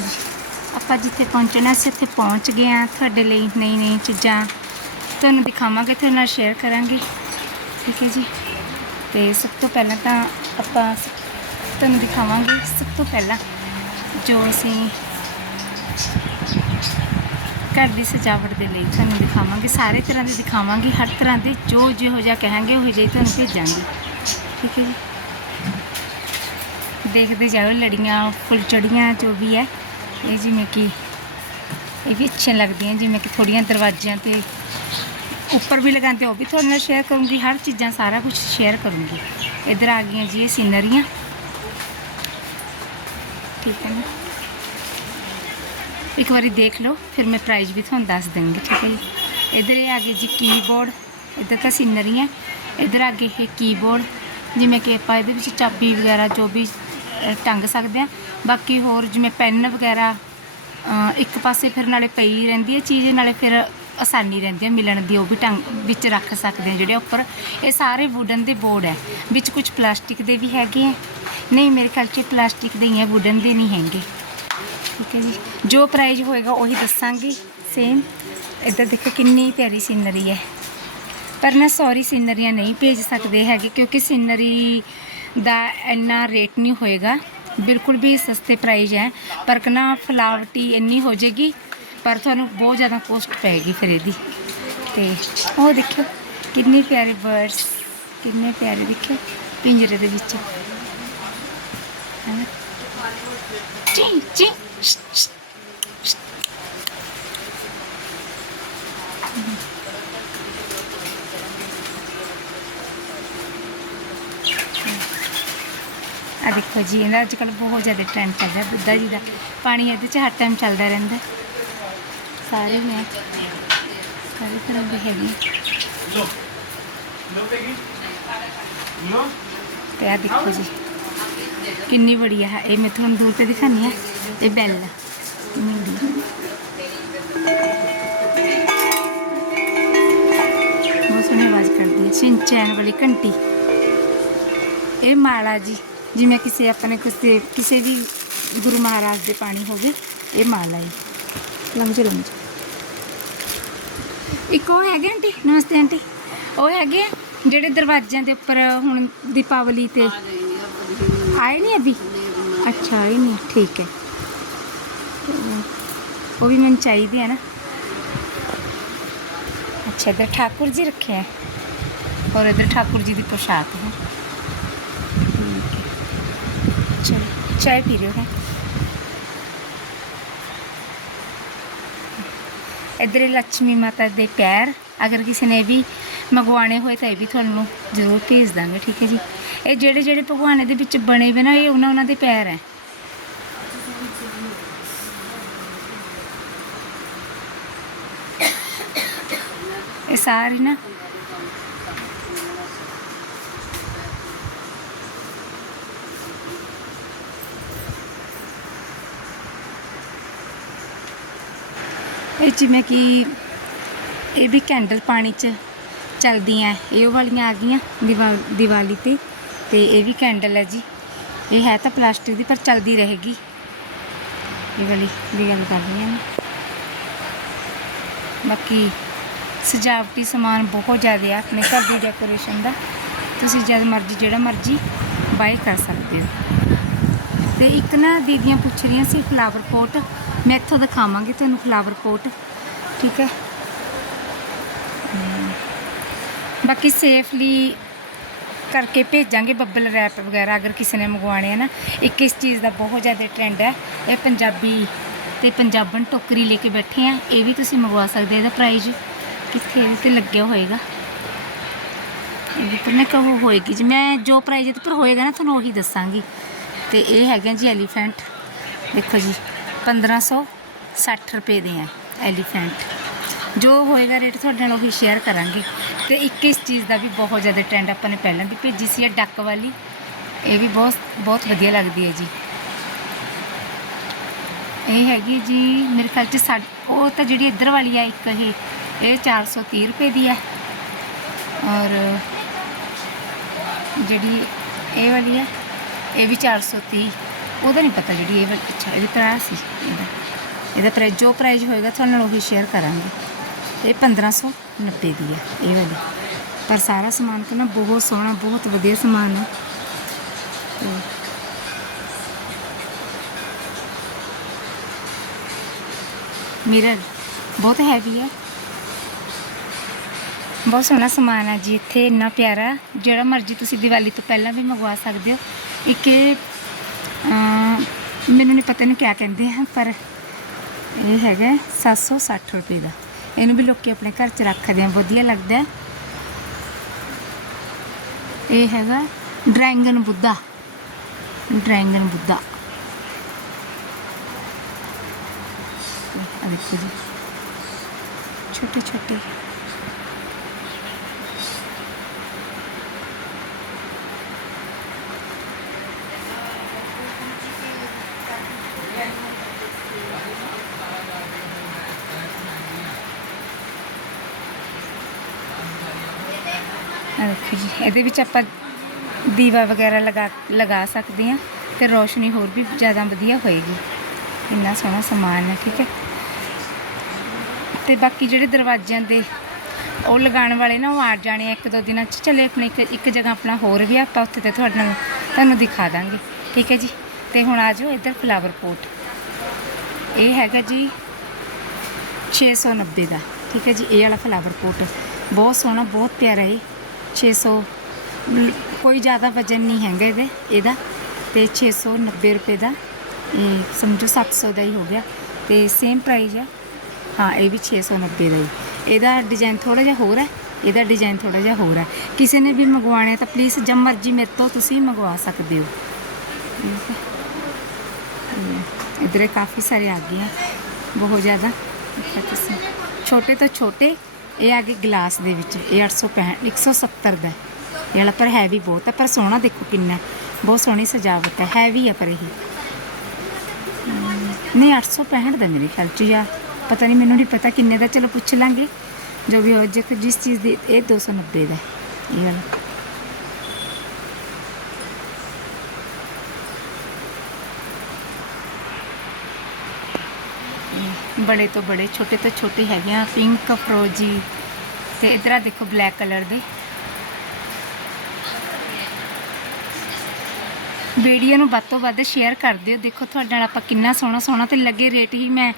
ਜੀ। ਆਪਾਂ ਜਿੱਥੇ ਪਹੁੰਚਣਾ ਸੀ ਉੱਥੇ ਪਹੁੰਚ ਗਏ ਆ ਤੁਹਾਡੇ ਲਈ ਨਈ ਨਈ ਚੀਜ਼ਾਂ। ਤੁਹਾਨੂੰ ਦਿਖਾਵਾਂਗੇ, ਤੁਹਾਡੇ ਨਾਲ ਸ਼ੇਅਰ ਕਰਾਂਗੇ। ਠੀਕ ਹੈ ਜੀ। ਤੇ ਸਭ ਤੋਂ ਪਹਿਲਾਂ ਤਾਂ ਆਪਾਂ ਸ- ਤੁਹਾਨੂੰ ਦਿਖਾਵਾਂਗੇ ਸਭ ਤੋਂ ਪਹਿਲਾਂ ਜੋ ਅਸੀਂ ਘਰ ਦੀ ਸਜਾਵਟ ਦੇ ਲਈ ਤੁਹਾਨੂੰ ਦਿਖਾਵਾਂਗੇ। ਸਾਰੇ ਤਰ੍ਹਾਂ ਦੇ ਦਿਖਾਵਾਂਗੇ, ਹਰ ਤਰ੍ਹਾਂ ਦੇ ਜੋ ਜਿਹੋ ਜਿਹਾ ਕਹਾਂਗੇ, ਉਹ ਜਿਹੀ ਤੁਹਾਨੂੰ ਭੇਜਾਂਗੇ। ਠੀਕ ਹੈ ਜੀ। ਦੇਖਦੇ ਜਾਓ, ਲੜੀਆਂ ਫੁੱਲਚੜੀਆਂ ਜੋ ਵੀ ਹੈ। ਇਹ ਜਿਵੇਂ ਕਿ ਇਹ ਵੀ ਅੱਛੀਆਂ ਲੱਗਦੀਆਂ ਜਿਵੇਂ ਕਿ ਥੋੜੀਆਂ ਦਰਵਾਜ਼ਿਆਂ ਤੇ ਉੱਪਰ ਵੀ ਲਗਾਉਂਦੇ ਉਹ ਵੀ ਤੁਹਾਡੇ ਨਾਲ ਸ਼ੇਅਰ ਕਰੂੰਗੀ ਹਰ ਚੀਜ਼ਾਂ ਸਾਰਾ ਕੁਝ ਸ਼ੇਅਰ ਕਰੂੰਗੀ। ਇਧਰ ਆ ਗਈਆਂ ਜੀ ਇਹ ਸੀਨਰੀਆਂ। ਠੀਕ ਹੈ ਨਾ? ਇੱਕ ਵਾਰੀ ਦੇਖ ਲਓ ਫਿਰ ਮੈਂ ਪ੍ਰਾਈਸ ਵੀ ਤੁਹਾਨੂੰ ਦੱਸ ਦਾਂਗੀ ਠੀਕ ਹੈ ਜੀ? ਇਧਰ ਇਹ ਆ ਗਏ ਜੀ ਕੀਬੋਰਡ ਇਧਰ ਤਾਂ ਸੀਨਰੀਆਂ। ਇਧਰ ਆ ਗਏ ਇਹ ਕੀਬੋਰਡ ਜਿਵੇਂ ਕਿ ਆਪਾਂ ਇਹਦੇ ਵਿੱਚ ਚਾਬੀ ਵਗੈਰਾ ਜੋ ਵੀ ਅ, ਟੰਗ ਸਕਦੇ ਆ। ਬਾਕੀ ਹੋਰ ਜਿਵੇਂ ਪੈਨ ਵਗੈਰਾ ਇੱਕ ਪਾਸੇ ਫਿਰ ਨਾਲੇ ਪਈ ਰਹਿੰਦੀ ਹੈ ਚੀਜ਼, ਨਾਲੇ ਫਿਰ ਆਸਾਨੀ ਰਹਿੰਦੀ ਹੈ ਮਿਲਣ ਦੀ, ਉਹ ਵੀ ਟੰਗ ਵਿੱਚ ਰੱਖ ਸਕਦੇ ਆ ਜਿਹੜੇ ਉੱਪਰ। ਇਹ ਸਾਰੇ ਵੁਡਨ ਦੇ ਬੋਰਡ ਹੈ। ਵਿੱਚ ਕੁਝ ਪਲਾਸਟਿਕ ਦੇ ਵੀ ਹੈਗੇ ਆ। ਨਹੀਂ, ਮੇਰੇ ਖਿਆਲ 'ਚ ਪਲਾਸਟਿਕ ਦੇ ਹੀ ਹੈ ਵੁਡਨ ਦੇ ਨਹੀਂ ਹੈਗੇ। ਠੀਕ ਹੈ ਜੀ। ਜੋ ਪ੍ਰਾਈਜ਼ ਹੋਏਗਾ ਉਹੀ ਦੱਸਾਂਗੀ। ਸੇਮ ਇੱਧਰ ਦੇਖੋ ਕਿੰਨੀ ਪਿਆਰੀ ਸੀਨਰੀ ਹੈ। ਪਰ ਨਾ ਸੌਰੀ ਸੀਨਰੀਆਂ ਨਹੀਂ ਭੇਜ ਸਕਦੇ ਹੈਗੇ, ਕਿਉਂਕਿ ਸੀਨਰੀ ਦਾ ਇੰਨਾ ਰੇਟ ਨਹੀਂ ਹੋਏਗਾ। ਬਿਲਕੁਲ ਵੀ ਸਸਤੇ ਪ੍ਰਾਈਜ਼ ਹੈ। ਪਰ ਕਨਾ ਫਲਾਵਟੀ ਇੰਨੀ ਹੋ ਜਾਏਗੀ, ਪਰ ਤੁਹਾਨੂੰ ਬਹੁਤ ਜ਼ਿਆਦਾ ਕੋਸਟ ਪਏਗੀ ਫਿਰ ਇਹਦੀ। ਤੇ ਉਹ ਦੇਖਿਓ, ਕਿੰਨੇ ਪਿਆਰੇ ਬਰਡਸ ਕਿੰਨੇ ਪਿਆਰੇ ਦੇਖਿਓ, ਪਿੰਜਰੇ ਦੇ ਵਿੱਚ। ਹੈ ਚੀ ਚੀ ਆ ਦੇਖੋ ਜੀ ਇਹਦਾ ਅੱਜ ਕੱਲ੍ਹ ਬਹੁਤ ਜ਼ਿਆਦਾ ਟ੍ਰੈਂਡ ਚੱਲ ਰਿਹਾ ਬੁੱਧਾ ਜੀ ਦਾ। ਪਾਣੀ ਇਹਦੇ 'ਚ ਹਰ ਟਾਈਮ ਚੱਲਦਾ ਰਹਿੰਦਾ। ਸਾਰੇ ਨੇ ਸਾਰੇ ਤਰ੍ਹਾਂ ਦੇ ਹੈਗੇ। ਤੇ ਆ ਦੇਖੋ ਜੀ ਕਿੰਨੀ ਬੜੀ ਹੈ ਇਹ ਮੈਂ ਤੁਹਾਨੂੰ ਦੂਰ ਤੇ ਦਿਖਾਨੀ ਆ ਇਹ ਬੈਲ ਬੜੀ ਬਹੁਤ ਸੋਹਣੀ ਆਵਾਜ਼ ਕਰਦੀ ਹੈ ਸਿੰਚੈਨ ਵਾਲੀ ਘੰਟੀ। ਇਹ ਮਾਲਾ ਜੀ। ਜਿਵੇਂ ਕਿਸੇ ਆਪਣੇ ਕਿਸੇ ਕਿਸੇ ਵੀ ਗੁਰੂ ਮਹਾਰਾਜ ਦੇ ਪਾਣੀ ਹੋਵੇ ਇਹ ਮਾਲਾ ਹੈ। ਲੰਮਜੋ ਲੰਮਜੋ ਇੱਕ ਉਹ ਹੈਗੇ ਆਂਟੀ ਨਮਸਤੇ ਆਂਟੀ। ਉਹ ਹੈਗੇ ਜਿਹੜੇ ਦਰਵਾਜ਼ਿਆਂ ਦੇ ਉੱਪਰ ਹੁਣ ਦੀਪਾਵਲੀ ਤੇ ਆਏ ਨਹੀਂ ਅਭੀ? ਅੱਛਾ ਇਹ ਨਹੀਂ ਠੀਕ ਹੈ। ਉਹ ਵੀ ਮੈਨੂੰ ਚਾਹੀਦੀ ਹੈ ਨਾ। ਅੱਛਾ ਇਧਰ ਠਾਕੁਰ ਜੀ ਰੱਖਿਆ ਔਰ ਇਧਰ ਠਾਕੁਰ ਜੀ ਦੀ ਪ੍ਰਸ਼ਾਦ ਹੈ। चलो चाय पी रहे हो ਇਧਰ ਲక్ష్ਮੀ ਮਾਤਾ ਦੇ ਪੈਰ, ਅਗਰ ਕਿਸੇ ਨੇ ਵੀ ਮੰਗਵਾਣੇ ਹੋਏ ਤਾਂ ਇਹ ਵੀ ਤੁਹਾਨੂੰ ਜ਼ਰੂਰ ਭੇਜ ਦਾਂਗੇ, ਠੀਕ ਹੈ ਜੀ। ਇਹ ਜਿਹੜੇ ਜਿਹੜੇ ਭਗਵਾਨ ਦੇ ਵਿੱਚ ਬਣੇ ਹੋਏ ਨਾ, ਇਹ ਉਹਨਾਂ ਉਹਨਾਂ ਦੇ ਪੈਰ ਹੈ। ਇਹ ਸਾਰੇ ਨਾ ਇਹ ਜਿਵੇਂ ਕਿ ਇਹ ਵੀ ਕੈਂਡਲ ਪਾਣੀ 'ਚ ਚਲਦੀਆਂ, ਇਹ ਉਹ ਵਾਲੀਆਂ ਆ ਗਈਆਂ ਦੀਵਾ, ਦੀਵਾਲੀ ਤੇ ਤੇ ਇਹ ਵੀ ਕੈਂਡਲ ਹੈ ਜੀ। ਇਹ ਹੈ ਤਾਂ ਪਲਾਸਟਿਕ ਦੀ, ਪਰ ਚਲਦੀ ਰਹੇਗੀ। ਇਹ ਵਾਲੀ ਦੀ ਗੱਲ ਕਰ ਰਹੀ ਹਾਂ। ਮੈਂ ਬਾਕੀ ਸਜਾਵਟੀ ਸਮਾਨ ਬਹੁਤ ਜ਼ਿਆਦਾ ਆ, ਆਪਣੇ ਘਰ ਦੀ ਡੈਕੋਰੇਸ਼ਨ ਦਾ। ਤੁਸੀਂ ਜਦ ਮਰਜ਼ੀ, ਜਿਹੜਾ ਮਰਜ਼ੀ ਬਾਏ ਕਰ ਸਕਦੇ ਹੋ। ਤੇ ਇੱਕ ਨਾ ਦੀਦੀਆਂ ਪੁੱਛ ਰਹੀਆਂ ਸੀ ਫਲਾਵਰ ਪੋਟ ਮੈਂ ਇੱਥੋਂ ਦਿਖਾਵਾਂਗੀ ਤੁਹਾਨੂੰ ਫਲਾਵਰ ਪੋਟ ਠੀਕ ਹੈ? ਬਾਕੀ ਸੇਫਲੀ ਕਰਕੇ ਭੇਜਾਂਗੇ ਬੱਬਲ ਰੈਪ ਵਗੈਰਾ ਅਗਰ ਕਿਸੇ ਨੇ ਮੰਗਵਾਣੇ ਆ ਨਾ। ਇੱਕ ਇਸ ਚੀਜ਼ ਦਾ ਬਹੁਤ ਜ਼ਿਆਦਾ ਟ੍ਰੈਂਡ ਹੈ। ਇਹ ਪੰਜਾਬੀ ਤੇ ਪੰਜਾਬਣ ਟੋਕਰੀ ਲੈ ਕੇ ਬੈਠੇ ਆ। ਇਹ ਵੀ ਤੁਸੀਂ ਮੰਗਵਾ ਸਕਦੇ ਇਹਦਾ ਪ੍ਰਾਈਸ ਕਿੱਥੇ ਤੇ ਲੱਗਿਆ ਹੋਏਗਾ? ਇਹਦੇ ਪਰ ਨਾ ਕਹੋ ਹੋਏਗੀ ਜੀ। ਮੈਂ ਜੋ ਪ੍ਰਾਈਸ ਇਹਦੇ ਪਰ ਹੋਏਗਾ ਨਾ, ਤੁਹਾਨੂੰ ਉਹੀ ਦੱਸਾਂਗੀ। ਤੇ ਇਹ ਹੈਗੇ ਜੀ ਐਲੀਫੈਂਟ। ਦੇਖੋ ਜੀ 1560 ਰੁਪਏ ਦੇ ਆ ਐਲੀਫੈਂਟ। ਜੋ ਹੋਏਗਾ ਰੇਟ ਤੁਹਾਡੇ ਨਾਲ ਉਹੀ ਸ਼ੇਅਰ ਕਰਾਂਗੇ। ਤੇ ਇੱਕ ਇਸ ਚੀਜ਼ ਦਾ ਵੀ ਬਹੁਤ ਜ਼ਿਆਦਾ ਟ੍ਰੈਂਡ ਆਪਾਂ ਨੇ ਪਹਿਲਾਂ ਵੀ ਭੇਜੀ ਸੀ, ਇਹ ਡੱਕ ਵਾਲੀ। ਇਹ ਵੀ ਬਹੁਤ ਬਹੁਤ ਵਧੀਆ ਲੱਗਦੀ ਹੈ ਜੀ। ਇਹ ਹੈਗੀ ਜੀ, ਮੇਰੇ ਖਿਆਲ ਚ ਸਾ, ਉਹ ਤਾਂ ਜਿਹੜੀ ਇੱਧਰ ਵਾਲੀ ਆ, ਇੱਕ ਇਹ ਇਹ 430 ਰੁਪਏ ਦੀ ਹੈ ਔਰ ਜਿਹੜੀ ਇਹ ਵਾਲੀ ਹੈ ਇਹ ਵੀ 430 ਉਹਦਾ ਨਹੀਂ ਪਤਾ ਜਿਹੜੀ ਇਹ ਵਾਲੀ, ਅੱਛਾ ਇਹ ਤਾਂ ਸੀ, ਇਹਦਾ। ਇਹਦਾ ਪ੍ਰਾਈਸ ਜੋ ਪ੍ਰਾਈਸ ਹੋਏਗਾ ਤੁਹਾਨੂੰ ਨਾਲ ਉਹੀ ਸ਼ੇਅਰ ਕਰਾਂਗੇ। ਇਹ 1590 ਦੀ ਹੈ, ਇਹ ਵਾਲੀ। ਪਰ ਸਾਰਾ ਸਮਾਨ ਤਾਂ ਨਾ ਬਹੁਤ ਸੋਹਣਾ, ਬਹੁਤ ਵਧੀਆ ਸਮਾਨ ਹੈ। ਤੇ ਮਿਰਰ ਬਹੁਤ ਹੈਵੀ ਹੈ। ਬਹੁਤ ਸੋਹਣਾ ਸਮਾਨ ਹੈ ਜੀ ਇੱਥੇ, ਇੰਨਾ ਪਿਆਰਾ। ਜਿਹੜਾ ਮਰਜ਼ੀ ਤੁਸੀਂ ਦੀਵਾਲੀ ਤੋਂ ਪਹਿਲਾਂ ਵੀ ਮੰਗਵਾ ਸਕਦੇ ਹੋ। ਇੱਕ ਇਹ ਮੈਨੂੰ ਨਹੀਂ ਪਤਾ ਇਹਨੂੰ ਕਿਆ ਕਹਿੰਦੇ ਆ, ਪਰ ਇਹ ਹੈਗਾ 760 ਰੁਪਏ ਦਾ। ਇਹਨੂੰ ਵੀ ਲੋਕੀ ਆਪਣੇ ਘਰ 'ਚ ਰੱਖਦੇ ਆ, ਵਧੀਆ ਲੱਗਦਾ ਇਹ ਹੈਗਾ ਡਰੈਂਗਨ ਬੁੱਧਾ। ਡਰੈਂਗਨ ਬੁੱਧਾ। ਦੇਖੋ ਜੀ। ਛੋਟੇ ਛੋਟੇ ਦੇਖੋ ਜੀ। ਇਹਦੇ ਵਿੱਚ ਆਪਾਂ ਦੀਵਾ ਵਗੈਰਾ ਲਗਾ ਲਗਾ ਸਕਦੇ ਹਾਂ ਤੇ ਰੋਸ਼ਨੀ ਹੋਰ ਵੀ ਜ਼ਿਆਦਾ ਵਧੀਆ ਹੋਏਗੀ। ਇੰਨਾ ਸੋਹਣਾ ਸਮਾਨ ਹੈ ਠੀਕ ਹੈ। ਤੇ ਬਾਕੀ ਜਿਹੜੇ ਦਰਵਾਜ਼ਿਆਂ ਦੇ ਉਹ ਲਗਾਉਣ ਵਾਲੇ ਨਾ ਉਹ ਆ ਜਾਣੇ ਆ ਇੱਕ ਦੋ ਦਿਨਾਂ ਚ। ਚਲੇ ਆਪਣੇ ਇੱਕ ਇੱਕ ਜਗ੍ਹਾ ਆਪਣਾ ਹੋਰ ਵੀ ਆ, ਆਪਾਂ ਉੱਥੇ ਤੇ ਤੁਹਾਡੇ ਨਾਲ ਤੁਹਾਨੂੰ ਦਿਖਾ ਦਾਂਗੇ ਠੀਕ ਹੈ ਜੀ। ਤੇ ਹੁਣ ਆ ਜਾਓ ਇੱਧਰ ਫਲਾਵਰ ਪੋਟ ਇਹ ਹੈਗਾ ਜੀ 690 ਦਾ ਠੀਕ ਹੈ ਜੀ। ਇਹ ਵਾਲਾ ਫਲਾਵਰ ਪੋਟ ਬਹੁਤ ਸੋਹਣਾ ਬਹੁਤ ਪਿਆਰਾ ਹੈ 600 ਲ- ਕੋਈ ਜ਼ਿਆਦਾ ਵਜਨ ਨਹੀਂ ਹੈਗਾ ਇਹਦੇ, ਇਹਦਾ। ਤੇ 690 ਰੁਪਏ ਦਾ, ਇਹ ਸਮਝੋ 700 ਦਾ ਹੀ ਹੋ ਗਿਆ। ਤੇ ਸੇਮ ਪ੍ਰਾਈਸ ਆ। ਹਾਂ, ਇਹ ਵੀ 690 ਦਾ ਹੀ। ਇਹਦਾ ਡਿਜ਼ਾਈਨ ਥੋੜਾ ਜਿਹਾ ਹੋਰ ਹੈ। ਇਹਦਾ ਡਿਜ਼ਾਈਨ ਥੋੜਾ ਜਿਹਾ ਹੋਰ ਹੈ। ਕਿਸੇ ਨੇ ਵੀ ਮੰਗਵਾਉਣਾ ਤਾਂ ਪਲੀਜ਼ ਜਦ ਮਰਜ਼ੀ ਮੇਰੇ ਤੋਂ ਤੁਸੀਂ ਮੰਗਵਾ ਸਕਦੇ ਹੋ। ਠੀਕ ਹੈ। ਇੱਧਰ ਕਾਫੀ ਸਾਰੇ ਆ ਗਏ ਆ। ਬਹੁਤ ਜ਼ਿਆਦਾ। ਤੁਸੀਂ ਛੋਟੇ ਤੋਂ ਛੋਟੇ ਇਹ ਆ ਗਏ ਗਲਾਸ ਦੇ ਵਿੱਚ ਇਹ 865 170 ਦਾ ਇਹ ਵਾਲਾ ਪਰ ਹੈਵੀ ਬਹੁਤ ਹੈ ਪਰ ਸੋਹਣਾ ਦੇਖੋ ਕਿੰਨਾ ਬਹੁਤ ਸੋਹਣੀ ਸਜਾਵਟ ਹੈ ਹੈਵੀ ਹੈ ਪਰ ਇਹ। ਹਮ, ਨਹੀਂ 865 ਦਾ ਮੇਰੇ ਖਿਆਲ ਚ ਜਾਂ ਪਤਾ ਨਹੀਂ ਮੈਨੂੰ ਨਹੀਂ ਪਤਾ ਕਿੰਨੇ ਦਾ ਚਲੋ ਪੁੱਛ ਲਾਂਗੇ। ਜੋ ਵੀ ਹੋ ਜੇ ਜਿਸ ਚੀਜ਼ ਦੀ ਇਹ 290 ਦਾ ਇਹ ਵਾਲਾ। ਬੜੇ ਤੋਂ ਬੜੇ, ਛੋਟੇ ਤੋਂ ਛੋਟੇ ਹੈਗੇ ਆ ਪਿੰਕ ਫਰੋਜੀ ਤੇ ਇਧਰ ਆ ਦੇਖੋ ਬਲੈਕ ਕਲਰ ਦੇ। ਵੀਡੀਓ ਨੂੰ ਵੱਧ ਤੋਂ ਵੱਧ ਸ਼ੇਅਰ ਕਰ ਦਿਓ। ਦੇਖੋ ਤੁਹਾਡੇ ਨਾਲ ਆਪਾਂ ਕਿੰਨਾ ਸੋਹਣਾ ਸੋਹਣਾ ਤੇ ਲੱਗੇ ਰੇਟ ਹੀ ਮੈਂ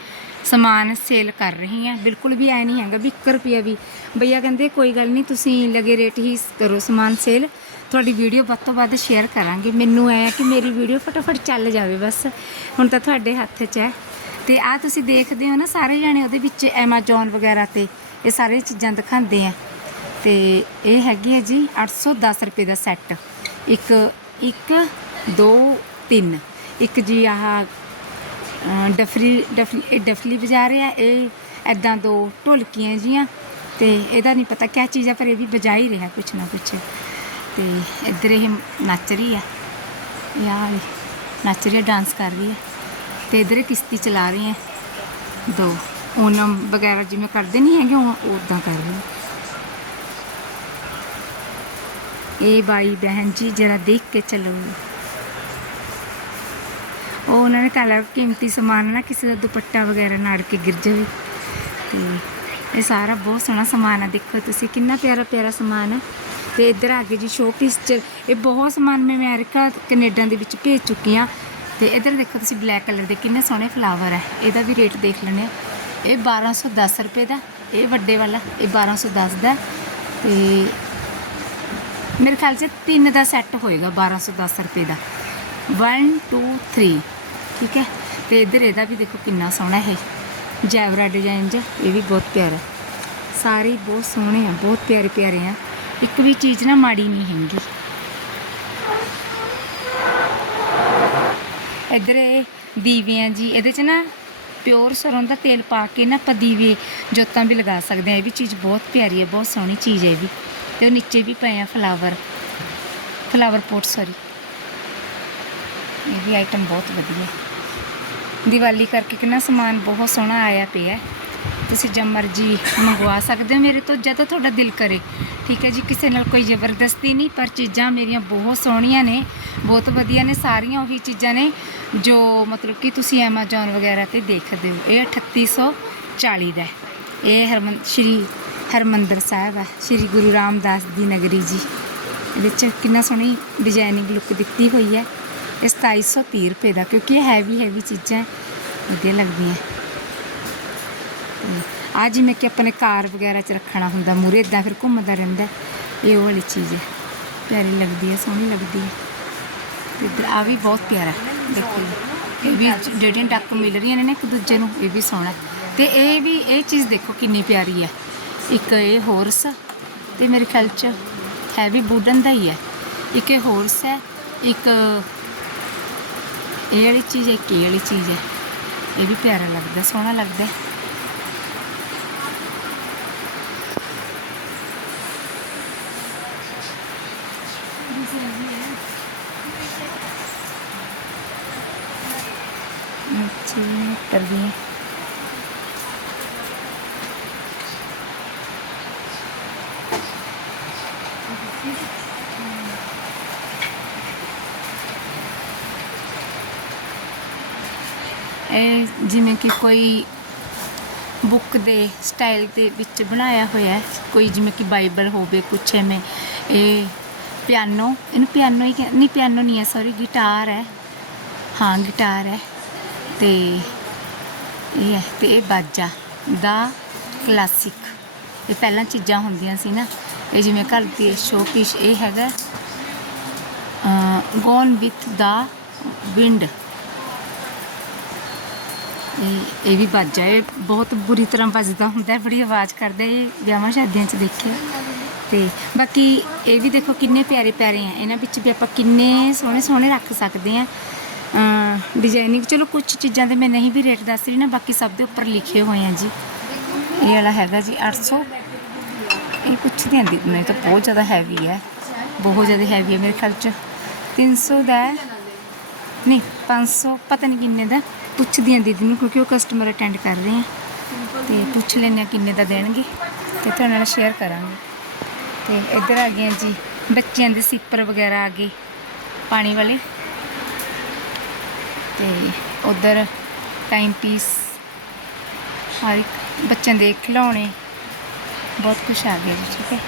ਸਮਾਨ ਸੇਲ ਕਰ ਰਹੀ ਹਾਂ। ਬਿਲਕੁਲ ਵੀ ਐ ਨਹੀਂ ਹੈਗਾ ਵੀ 1 ਰੁਪਿਆ ਵੀ। ਭਈਆ ਕਹਿੰਦੇ, ਕੋਈ ਗੱਲ ਨਹੀਂ, ਤੁਸੀਂ ਲੱਗੇ ਰੇਟ ਹੀ ਕਰੋ ਸਮਾਨ ਸੇਲ ਤੁਹਾਡੀ ਵੀਡੀਓ ਵੱਧ ਤੋਂ ਵੱਧ ਸ਼ੇਅਰ ਕਰਾਂਗੇ। ਮੈਨੂੰ ਐ ਕਿ ਮੇਰੀ ਵੀਡੀਓ ਫਟਾਫਟ ਚੱਲ ਜਾਵੇ ਬਸ। ਹੁਣ ਤਾਂ ਤੁਹਾਡੇ ਹੱਥ 'ਚ ਹੈ। ਤੇ ਆ ਤੁਸੀਂ ਦੇਖਦੇ ਹੋ ਨਾ ਸਾਰੇ ਜਾਣੇ ਉਹਦੇ ਵਿੱਚ Amazon ਵਗੈਰਾ ਤੇ ਇਹ ਸਾਰੇ ਚੀਜ਼ਾਂ ਦਿਖਾਉਂਦੇ ਆ। ਤੇ ਇਹ ਹੈਗੀ ਹੈ ਜੀ 810 ਰੁਪਏ ਦਾ ਸੈੱਟ। ਇੱਕ ਇੱਕ ਦੋ ਤਿੰਨ। ਇੱਕ ਜੀ ਆਹ ਅਹ, ਡਫਰੀ ਡਫਲੀ ਇਹ ਡਫਲੀ ਵਜਾ ਰਿਹਾ ਇਹ ਐਦਾਂ ਦੋ ਢੋਲਕੀਆਂ ਜੀਆਂ ਤੇ ਇਹਦਾ ਨਹੀਂ ਪਤਾ ਕਿਆ ਚੀਜ਼ ਆ ਪਰ ਇਹ ਵੀ ਵਜਾ ਹੀ ਰਿਹਾ ਕੁਛ ਨਾ ਕੁਛ। ਤੇ ਇੱਧਰ ਇਹ ਨੱਚ ਰਹੀ ਆ। ਇਹ ਨੱਚ ਰਹੀ ਆ ਡਾਂਸ ਕਰ ਰਹੀ ਹੈ ਤੇ ਇਧਰ ਕਿਸ਼ਤੀ ਚਲਾ ਰਹੀ ਹੈ ਦੋ ਓਨਮ ਵਗੈਰਾ ਜਿਵੇਂ ਕਰਦੇ ਨਹੀਂ ਹੈਗੇ ਉਦਾਂ ਕਰ ਰਹੇ ਇਹ ਬਾਈ ਬਹਿਨ ਜੀ ਜਰਾ ਦੇਖ ਕੇ ਚੱਲੋ। ਉਹ ਉਹਨਾਂ ਨੇ ਕਾਲਾ ਕੀਮਤੀ ਸਮਾਨ ਨਾ ਕਿਸੇ ਦਾ ਦੁਪੱਟਾ ਵਗੈਰਾ ਨਾੜ ਕੇ ਗਿਰ ਜਾਵੇ। ਤੇ ਇਹ ਸਾਰਾ ਬਹੁਤ ਸੋਹਣਾ ਸਮਾਨ ਆ, ਦੇਖੋ ਤੁਸੀਂ ਕਿੰਨਾ ਪਿਆਰਾ ਪਿਆਰਾ ਸਮਾਨ ਹੈ ਤੇ ਇੱਧਰ ਆ ਗਏ ਜੀ ਸ਼ੋਪੀਸ ਚ ਇਹ ਬਹੁਤ ਸਮਾਨ ਮੈਂ ਅਮਰੀਕਾ ਕੈਨੇਡਾ ਦੇ ਵਿੱਚ ਭੇਜ ਚੁੱਕੀ ਆ। ਤੇ ਇੱਧਰ ਦੇਖੋ ਤੁਸੀਂ ਬਲੈਕ ਕਲਰ ਦੇ ਕਿੰਨੇ ਸੋਹਣੇ ਫਲਾਵਰ ਹੈ ਇਹਦਾ ਵੀ ਰੇਟ ਦੇਖ ਲੈਣੇ ਇਹ 1210 ਰੁਪਏ ਦਾ, ਇਹ ਵੱਡੇ ਵਾਲਾ, ਇਹ 1210 ਦਾ। ਤੇ ਮੇਰੇ ਖਿਆਲ 'ਚ ਤਿੰਨ ਦਾ ਸੈੱਟ ਹੋਏਗਾ 1210 ਰੁਪਏ ਦਾ। 1 2 3 ਠੀਕ ਹੈ? ਤੇ ਇੱਧਰ ਇਹਦਾ ਵੀ ਦੇਖੋ ਕਿੰਨਾ ਸੋਹਣਾ ਹੈ ਜੈਵਰਾ ਡਿਜ਼ਾਈਨ ਜਿਹਾ ਇਹ ਵੀ ਬਹੁਤ ਪਿਆਰਾ। ਸਾਰੇ ਬਹੁਤ ਸੋਹਣੇ ਆ, ਬਹੁਤ ਪਿਆਰੇ ਪਿਆਰੇ ਆ। ਇੱਕ ਵੀ ਚੀਜ਼ ਨਾ ਮਾੜੀ ਨਹੀਂ ਹੈਗੀ। ਇੱਧਰ ਇਹ ਦੀਵੇ ਆ ਜੀ, ਇਹਦੇ 'ਚ ਨਾ ਪਿਓਰ ਸਰੋਂ ਦਾ ਤੇਲ ਪਾ ਕੇ ਨਾ ਆਪਾਂ ਦੀਵੇ, ਜੋਤਾਂ ਵੀ ਲਗਾ ਸਕਦੇ ਆ ਇਹ ਵੀ ਚੀਜ਼ ਬਹੁਤ ਪਿਆਰੀ ਹੈ, ਬਹੁਤ ਸੋਹਣੀ ਚੀਜ਼ ਹੈ ਇਹ ਵੀ। ਤੇ ਉਹ ਨੀਚੇ ਵੀ ਪਏ ਆ ਫਲਾਵਰ ਫਲਾਵਰ ਪੋਟ ਸੌਰੀ ਇਹ ਵੀ ਆਈਟਮ ਬਹੁਤ ਵਧੀਆ। ਦੀਵਾਲੀ ਕਰਕੇ ਕਿੰਨਾ ਸਮਾਨ ਬਹੁਤ ਸੋਹਣਾ ਆਇਆ ਪਿਆ। ਤੁਸੀਂ ਜਦ ਮਰਜ਼ੀ ਮੰਗਵਾ ਸਕਦੇ ਹੋ ਮੇਰੇ ਤੋਂ, ਜਦੋਂ ਤੁਹਾਡਾ ਦਿਲ ਕਰੇ। ਠੀਕ ਹੈ ਜੀ, ਕਿਸੇ ਨਾਲ ਕੋਈ ਜ਼ਬਰਦਸਤੀ ਨਹੀਂ, ਪਰ ਚੀਜ਼ਾਂ ਮੇਰੀਆਂ ਬਹੁਤ ਸੋਹਣੀਆਂ ਨੇ। ਬਹੁਤ ਵਧੀਆ ਨੇ, ਸਾਰੀਆਂ ਉਹੀ ਚੀਜ਼ਾਂ ਨੇ ਜੋ ਮਤਲਬ ਕਿ ਤੁਸੀਂ Amazon ਵਗੈਰਾ ਤੇ ਦੇਖਦੇ ਹੋ। ਇਹ 3840 ਦਾ ਹੈ। ਇਹ ਹਰਮਨ ਸ਼੍ਰੀ ਹਰਮੰਦਰ ਸਾਹਿਬ ਹੈ ਸ਼੍ਰੀ ਗੁਰੂ ਰਾਮਦਾਸ ਦੀ ਨਗਰੀ ਜੀ। ਇਹਦੇ ਚ ਕਿੰਨਾ ਸੋਹਣੀ ਡਿਜ਼ਾਈਨਿੰਗ ਲੁੱਕ ਦਿੱਤੀ ਹੋਈ ਹੈ। ਇਹ 2730 ਰੁਪਏ ਦਾ, ਕਿਉਂਕਿ ਇਹ ਹੈਵੀ ਹੈਵੀ ਚੀਜ਼ਾਂ ਵਧੀਆ ਲੱਗਦੀਆਂ। ਆ ਜਿਵੇਂ ਕਿ ਆਪਣੇ ਕਾਰ ਵਗੈਰਾ 'ਚ ਰੱਖਣਾ ਹੁੰਦਾ ਮੂਰੇ ਇਦਾਂ ਫਿਰ ਘੁੰਮਦਾ ਰਹਿੰਦਾ, ਇਹ ਉਹ ਵਾਲੀ ਚੀਜ਼ ਹੈ। ਪਿਆਰੀ ਲੱਗਦੀ ਹੈ, ਸੋਹਣੀ ਲੱਗਦੀ ਹੈ। ਇੱਧਰ ਆ ਵੀ ਬਹੁਤ ਪਿਆਰਾ ਹੈ, ਦੇਖੋ ਇਹ ਵੀ ਜਿਹੜੀਆਂ ਡੱਕ ਮਿਲ ਰਹੀਆਂ ਨੇ ਨਾ ਇੱਕ ਦੂਜੇ ਨੂੰ ਇਹ ਵੀ ਸੋਹਣਾ ਹੈ। ਤੇ ਇਹ ਵੀ ਇਹ ਚੀਜ਼ ਦੇਖੋ ਕਿੰਨੀ ਪਿਆਰੀ ਹੈ ਇੱਕ ਇਹ ਹੋਰਸ ਤੇ ਮੇਰੇ ਖਿਆਲ 'ਚ ਹੈ ਵੀ ਵੁਡਨ ਦਾ ਹੀ ਹੈ ਇੱਕ ਇਹ ਹੋਰਸ ਹੈ ਇੱਕ ਇਹ ਵਾਲੀ ਚੀਜ਼ ਹੈ ਇੱਕ ਇਹ ਵਾਲੀ ਚੀਜ਼ ਹੈ ਇਹ ਵੀ ਪਿਆਰਾ ਲੱਗਦਾ ਸੋਹਣਾ ਲੱਗਦਾ ਹੈ। ਇਹ ਜਿਵੇਂ ਕਿ ਕੋਈ ਬੁੱਕ ਦੇ ਸਟਾਈਲ ਦੇ ਵਿੱਚ ਬਣਾਇਆ ਹੋਇਆ ਹੈ। ਕੋਈ ਜਿਵੇਂ ਕਿ ਬਾਈਬਲ ਹੋਵੇ, ਕੁਛ ਐਵੇਂ। ਇਹ ਪਿਆਨੋ ਇਹਨੂੰ ਪਿਆਨੋ ਹੀ ਕਹਿ- ਨਹੀਂ ਪਿਆਨੋ ਨਹੀਂ ਹੈ ਸੌਰੀ ਗਿਟਾਰ ਹੈ। ਹਾਂ ਗਿਟਾਰ ਹੈ। ਤੇ ਇਹ ਹੈ, ਤੇ ਇਹ ਬਾਜਾ, ਦਾ ਕਲਾਸਿਕ ਇਹ ਪਹਿਲਾਂ ਚੀਜ਼ਾਂ ਹੁੰਦੀਆਂ ਸੀ ਨਾ। ਇਹ ਜਿਵੇਂ ਘਰ ਦੀ ਸ਼ੋ ਇਹ ਹੈਗਾ। ਗੋਨ ਵਿਥ ਦਾ ਵਿੰਡ ਇਹ ਇਹ ਵੀ ਬਾਜਾ ਇਹ ਬਹੁਤ ਬੁਰੀ ਤਰ੍ਹਾਂ ਵੱਜਦਾ ਹੁੰਦਾ, ਬੜੀ ਆਵਾਜ਼ ਕਰਦਾ ਇਹ ਵਿਆਹਾਂ ਸ਼ਾਦੀਆਂ 'ਚ ਦੇਖਿਆ। ਤੇ ਬਾਕੀ ਇਹ ਵੀ ਦੇਖੋ ਕਿੰਨੇ ਪਿਆਰੇ ਪਿਆਰੇ ਆ। ਇਹਨਾਂ ਵਿੱਚ ਵੀ ਆਪਾਂ ਕਿੰਨੇ ਸੋਹਣੇ ਸੋਹਣੇ ਰੱਖ ਸਕਦੇ ਆ। ਡਿਜ਼ਾਈਨਿੰਗ ਚਲੋ ਕੁਝ ਚੀਜ਼ਾਂ ਦੇ ਮੈਂ ਨਹੀਂ ਵੀ ਰੇਟ ਦੱਸ ਰਹੀ ਨਾ, ਬਾਕੀ ਸਭ ਦੇ ਉੱਪਰ ਲਿਖੇ ਹੋਏ ਆ ਜੀ। ਇਹ ਵਾਲਾ ਹੈਗਾ ਜੀ 800 ਇਹ ਕੁਛ ਨਹੀਂ ਆਂਦੀ ਮੈਨੂੰ ਤਾਂ ਬਹੁਤ ਜ਼ਿਆਦਾ ਹੈਵੀ ਹੈ ਬਹੁਤ ਜ਼ਿਆਦਾ ਹੈਵੀ ਹੈ ਮੇਰੇ ਖਿਆਲ 'ਚ। 300 ਦਾ ਹੈ। ਨਹੀਂ 500 ਪਤਾ ਨਹੀਂ ਕਿੰਨੇ ਦਾ। ਪੁੱਛਦੀ ਹਾਂ ਦੀਦੀ ਨੂੰ ਕਿਉਂਕਿ ਉਹ ਕਸਟਮਰ ਅਟੈਂਡ ਕਰ ਰਹੇ ਆ। ਤੇ ਪੁੱਛ ਲੈਂਦੇ ਹਾਂ ਕਿੰਨੇ ਦਾ ਦੇਣਗੇ ਤੇ ਤੁਹਾਡੇ ਨਾਲ ਸ਼ੇਅਰ ਕਰਾਂਗੇ। ਤੇ ਇੱਧਰ ਆ ਗਏ ਜੀ, ਬੱਚਿਆਂ ਦੇ ਸਿੱਪਰ ਵਗੈਰਾ ਆ ਗਏ ਪਾਣੀ ਵਾਲੇ। ਤੇ ਉਧਰ ਟਾਈਮ ਪੀਸ ਹਰ ਇੱਕ ਬੱਚਿਆਂ ਦੇ ਖਿਡੌਣੇ, ਬਹੁਤ ਕੁਝ ਆ ਗਿਆ ਜੀ, ਠੀਕ ਹੈ।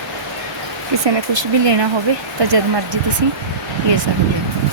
ਕਿਸੇ ਨੇ ਕੁਝ ਵੀ ਲੈਣਾ ਹੋਵੇ ਤਾਂ ਜਦ ਮਰਜ਼ੀ ਤੁਸੀਂ ਲੈ ਸਕਦੇ ਹੋ।